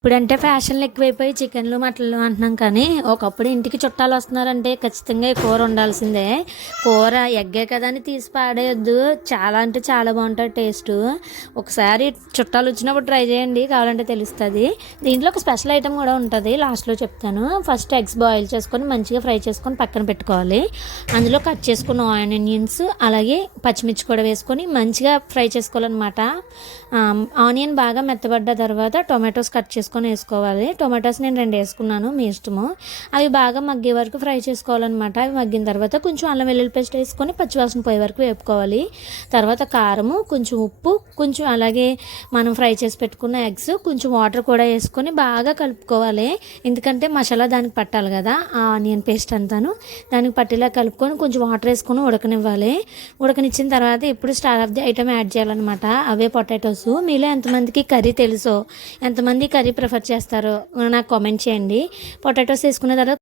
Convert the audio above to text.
ఇప్పుడంటే ఫ్యాషన్లు ఎక్కువైపోయి చికెన్లు మటన్లు అంటున్నాం కానీ ఒకప్పుడు ఇంటికి చుట్టాలు వస్తున్నారంటే ఖచ్చితంగా ఈ కూర ఉండాల్సిందే. కూర ఎగ్గే కదా అని తీసి పాడేయొద్దు. చాలా అంటే చాలా బాగుంటుంది టేస్ట్. ఒకసారి చుట్టాలు వచ్చినప్పుడు ట్రై చేయండి, కావాలంటే తెలుస్తుంది. దీంట్లో ఒక స్పెషల్ ఐటెం కూడా ఉంటుంది, లాస్ట్లో చెప్తాను. ఫస్ట్ ఎగ్స్ బాయిల్ చేసుకొని మంచిగా ఫ్రై చేసుకొని పక్కన పెట్టుకోవాలి. అందులో కట్ చేసుకున్న ఆనియన్స్ అలాగే పచ్చిమిర్చి కూడా వేసుకొని మంచిగా ఫ్రై చేసుకోవాలన్నమాట. ఆనియన్ బాగా మెత్తబడ్డ తర్వాత టొమాటోస్ కట్ చేసుకొని వేసుకోవాలి. టొమాటోస్ నేను 2 వేసుకున్నాను, మీ ఇష్టము. అవి బాగా మగ్గే వరకు ఫ్రై చేసుకోవాలన్నమాట. అవి మగ్గిన తర్వాత కొంచెం అల్లం వెల్లుల్లి పేస్ట్ వేసుకొని పచ్చివాసన పోయే వరకు వేపుకోవాలి. తర్వాత కారము, కొంచెం ఉప్పు, కొంచెం అలాగే మనం ఫ్రై చేసి పెట్టుకున్న ఎగ్స్, కొంచెం వాటర్ కూడా వేసుకొని బాగా కలుపుకోవాలి. ఎందుకంటే మసాలా దానికి పట్టాలి కదా, ఆ ఆనియన్ పేస్ట్ అంతాను దానికి పట్టేలా కలుపుకొని కొంచెం వాటర్ వేసుకొని ఉడకనివ్వాలి. ఉడకనిచ్చిన తర్వాత ఇప్పుడు star of the item add చేయాలన్నమాట. అవే పొటాటోస్. మీలో ఎంతమందికి కర్రీ తెలుసో, ఎంతమంది కర్రీ ప్రిఫర్ చేస్తారో నాకు కామెంట్ చేయండి. పొటాటోస్ వేసుకున్న తర్వాత